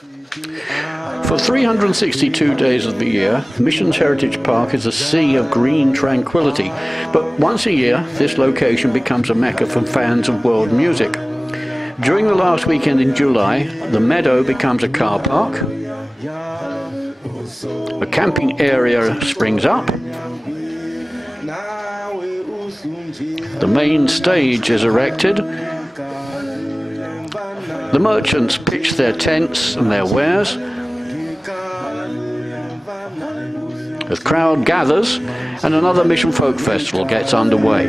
For 362 days of the year, Mission's Heritage Park is a sea of green tranquility, but once a year this location becomes a mecca for fans of world music. During the last weekend in July, the meadow becomes a car park, a camping area springs up, the main stage is erected, the merchants pitch their tents and their wares, the crowd gathers, and another Mission Folk Festival gets underway.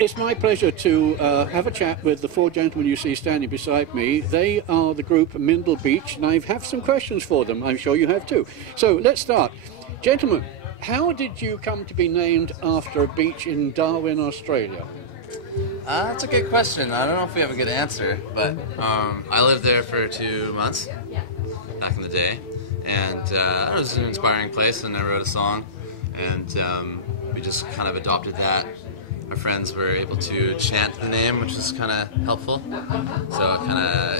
It's my pleasure to have a chat with the four gentlemen you see standing beside me. They are the group Mindle Beach, and I have some questions for them. I'm sure you have too. So let's start. Gentlemen, how did you come to be named after a beach in Darwin, Australia? That's a good question. I don't know if we have a good answer, but I lived there for 2 months back in the day, and it was an inspiring place, and I wrote a song, and we just kind of adopted that. Our friends were able to chant the name, which was kind of helpful. So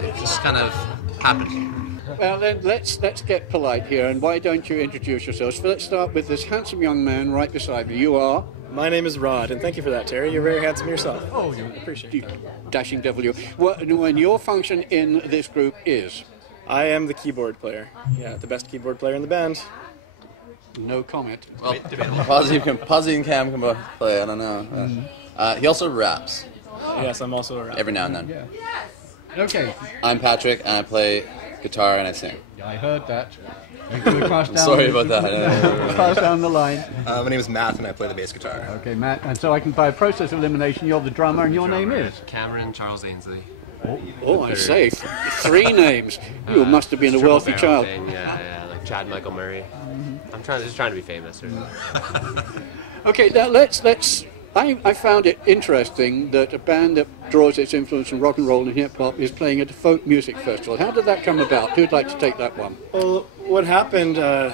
it just kind of happened. Well, then let's get polite here, and why don't you introduce yourselves? So let's start with this handsome young man right beside me. You are? My name is Rod, and thank you for that, Terry. You're very handsome yourself. Oh, you appreciate that. Dashing devil you. When your function in this group is? I am the keyboard player. Yeah, the best keyboard player in the band. No comment. Well, Posy and Cam can both play, I don't know. He also raps. Yes, I'm also a rapper. Every now and then. Yeah. Okay. I'm Patrick, and I play guitar and I sing. I heard that. Sorry about that. Pass down the line. My name is Matt, and I play the bass guitar. Okay, Matt. And so I can, by a process of elimination, you're the drummer, and your name is? Cameron Charles Ainsley. Oh, I say, 3 names. You must have been a wealthy child. Yeah, like Chad Michael Murray. I'm just trying to be famous. Okay, now let's. I found it interesting that a band that draws its influence from rock and roll and hip hop is playing at a folk music festival. How did that come about? Who'd like to take that one? Well, what happened, the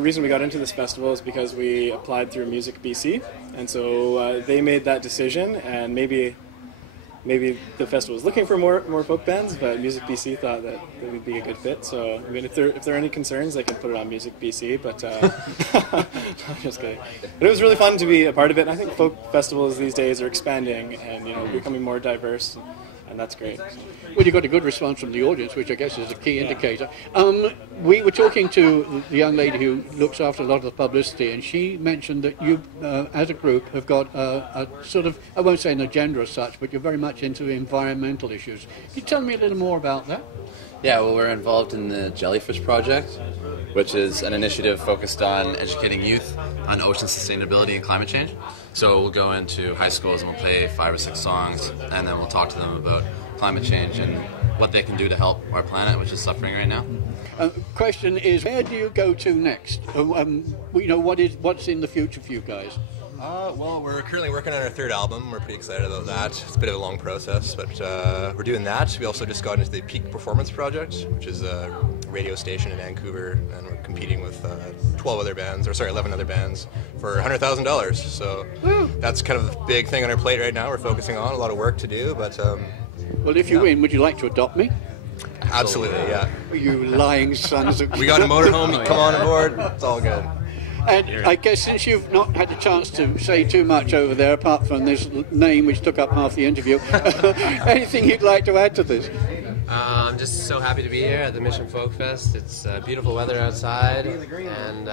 reason we got into this festival is because we applied through Mission B.C, and so they made that decision, and maybe the festival was looking for more folk bands, but Mission B.C thought that it would be a good fit. So I mean, if there are any concerns, they can put it on Mission B.C. But I'm just kidding. But it was really fun to be a part of it. And I think folk festivals these days are expanding and becoming more diverse, and that's great. Well, you got a good response from the audience, which I guess is a key indicator. We were talking to the young lady who looks after a lot of the publicity, and she mentioned that you, as a group, have got a sort of, I won't say an agenda as such, but you're very much into environmental issues. Can you tell me a little more about that? Yeah, well, we're involved in the Jellyfish Project, which is an initiative focused on educating youth on ocean sustainability and climate change. So we'll go into high schools and we'll play 5 or 6 songs, and then we'll talk to them about climate change and what they can do to help our planet, which is suffering right now. Question is, where do you go to next? What's in the future for you guys? Well, we're currently working on our 3rd album. We're pretty excited about that. It's a bit of a long process, but we're doing that. We also just got into the Peak Performance Project, which is a radio station in Vancouver, and we're competing with 11 other bands for $100,000. So that's kind of the big thing on our plate right now. We're focusing on a lot of work to do, but well, if you win, would you like to adopt me? Absolutely, yeah. You lying sons of... We got a motorhome, come on aboard, it's all good. And I guess since you've not had a chance to say too much over there, apart from this name which took up half the interview, anything you'd like to add to this? I'm just so happy to be here at the Mission Folk Fest. It's beautiful weather outside, and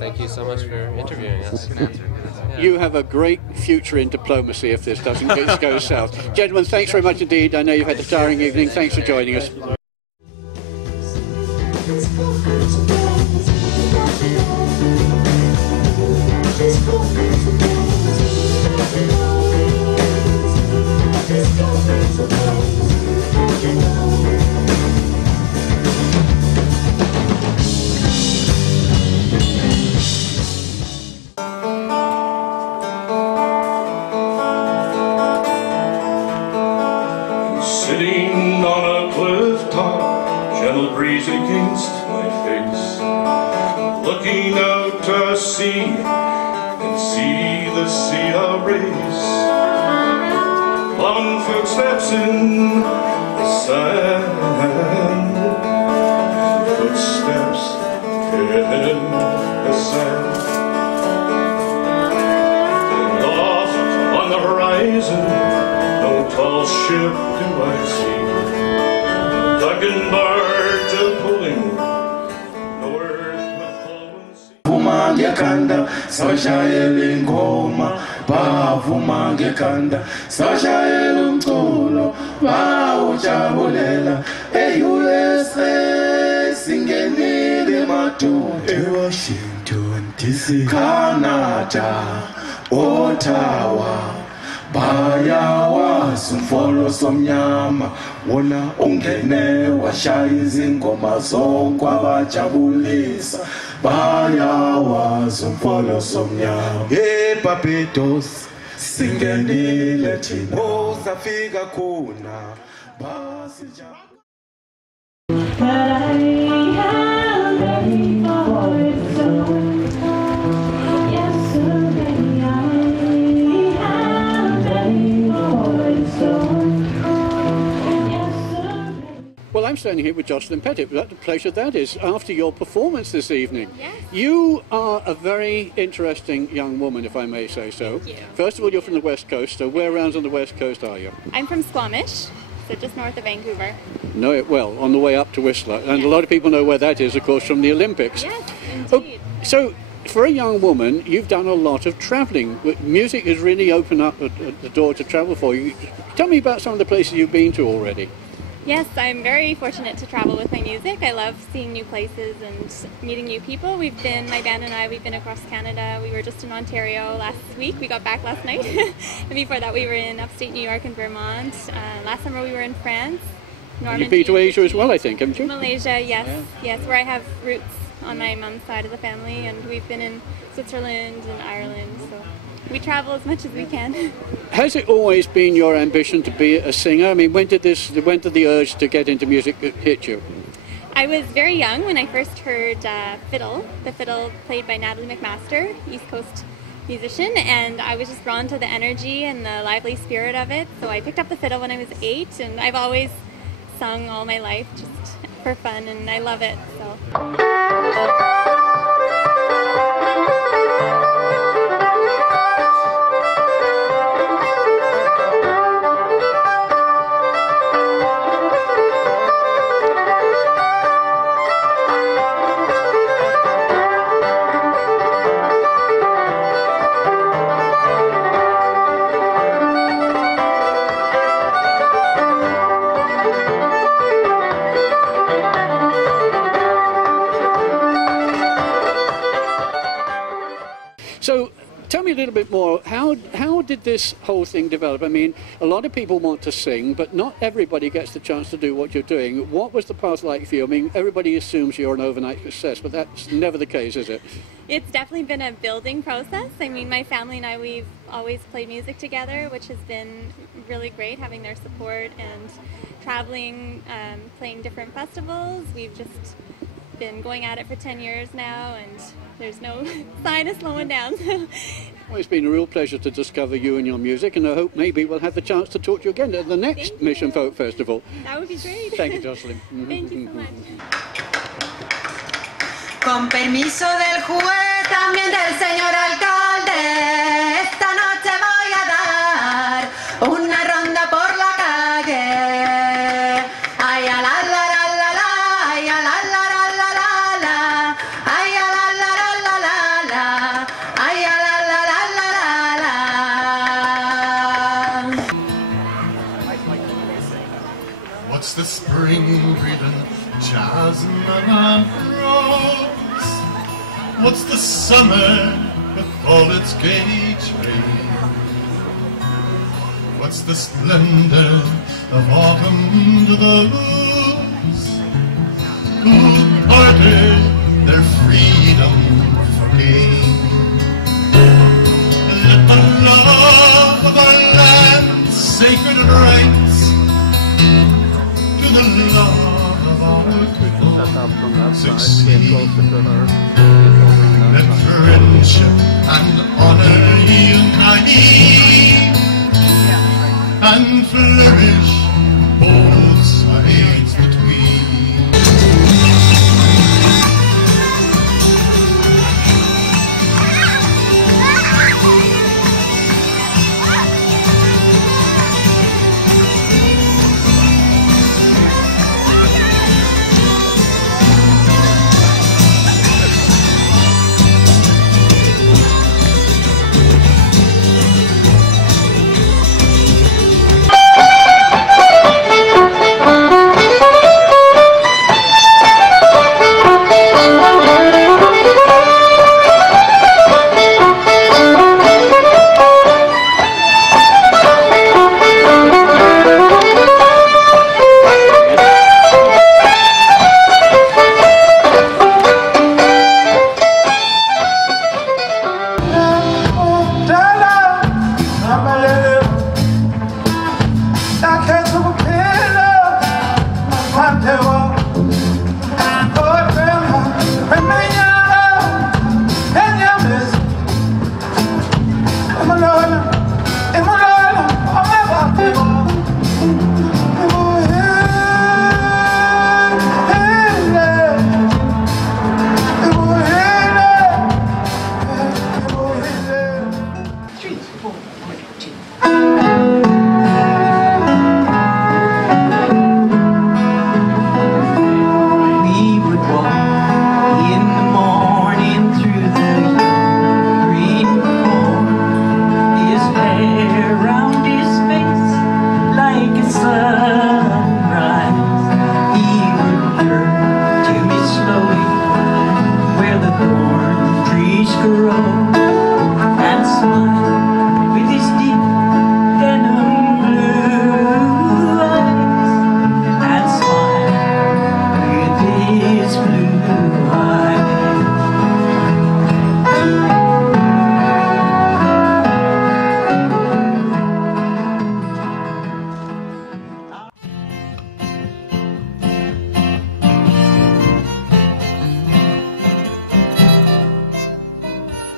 thank you so much for interviewing us. Yeah. You have a great future in diplomacy if this doesn't go south. Gentlemen, thanks very much indeed. I know you've had a tiring evening. Thanks for joining us. Sitting on a cliff top, gentle breeze against my face, looking out to sea and see the sea I'll race. Long footsteps in the sand, footsteps in the sand. And off on the horizon, no tall ship do I see, no ducking barge a-pulling, no earth with flowing sea. Bavuma ngekhanda sashayela ingoma, bavuma ngekhanda sashayela umculo, bawujabulela e-USA singenile madude e-Washington DC, Canada, Ottawa, bayawazi umfolo somnyama, wona ungene washaya izingoma zonke wabajabulisa, bayawazi umfolo somnyama. eBarbados singenile thina, usafika khona basijabulisa. Well, I'm standing here with Jocelyn Pettit. What a pleasure that is, after your performance this evening. Yes. You are a very interesting young woman, if I may say so. Thank you. First of all, you're from the West Coast, so whereabouts on the West Coast are you? I'm from Squamish, so just north of Vancouver. Know it well, on the way up to Whistler. And a lot of people know where that is, of course, from the Olympics. Yes, Oh, indeed. so, for a young woman, you've done a lot of travelling. Music has really opened up the door to travel for you. Tell me about some of the places you've been to already. Yes, I'm very fortunate to travel with my music. I love seeing new places and meeting new people. My band and I, we've been across Canada. We were just in Ontario last week. We got back last night. And before that, we were in upstate New York and Vermont. Last summer, we were in France. Normandy, You've been to Asia as well, I think, haven't you? Malaysia, yes. Yeah. Yes, where I have roots on my mom's side of the family. And we've been in Switzerland and Ireland. So we travel as much as we can. Has it always been your ambition to be a singer? I mean, when did the urge to get into music hit you? I was very young when I first heard fiddle, the fiddle played by Natalie McMaster, East Coast musician, and I was just drawn to the energy and the lively spirit of it. So I picked up the fiddle when I was 8, and I've always sung all my life just for fun, and I love it. So. So, tell me a little bit more, how did this whole thing develop? I mean, a lot of people want to sing, but not everybody gets the chance to do what you're doing. What was the path like for you? I mean, everybody assumes you're an overnight success, but that's never the case, is it? It's definitely been a building process. I mean, my family and I, we've always played music together, which has been really great, having their support and traveling, playing different festivals. We've just been going at it for 10 years now, and there's no sign of slowing down. Well, it's been a real pleasure to discover you and your music, and I hope maybe we'll have the chance to talk to you again at the next Mission Folk Festival. That would be great. Thank you, Jocelyn. Thank you so much. Con permiso del juez, también del señor alcalde, esta noche voy a dar una ronda por la calle. Ay, a la la la la la, ay, a la la la la la la, ay, a la la la la la la, ay, a la la la la la la. What's the spring-breathing jasmine rose? What's the summer with all its gay train? What's the splendor of autumn to those who parted their freedom for gain? Let the love of our land, sacred rights, to the love of our people succeed. Let friendship and honor unite and flourish both sides between.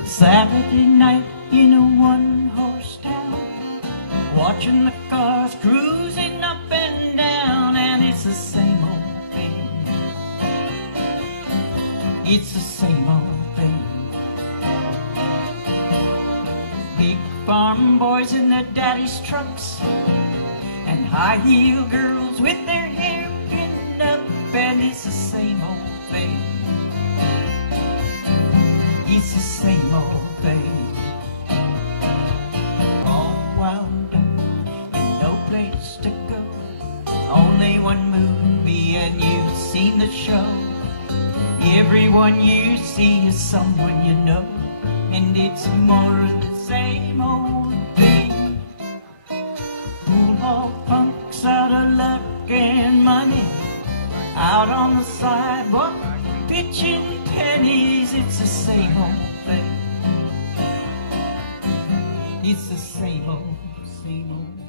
Saturday night in a one-horse town, watching the cars cruising up and down, and it's the same old thing. It's the same old thing. Big farm boys in their daddy's trucks, and high-heel girls with their hair pinned up, and it's the same old thing. It's the same old thing. All wound up and no place to go, only one movie and you've seen the show. Everyone you see is someone you know, and it's more of the same old thing. Pool hall punks out of luck and money, out on the sidewalk pitching pennies. It's the same old thing. It's the same old, same old.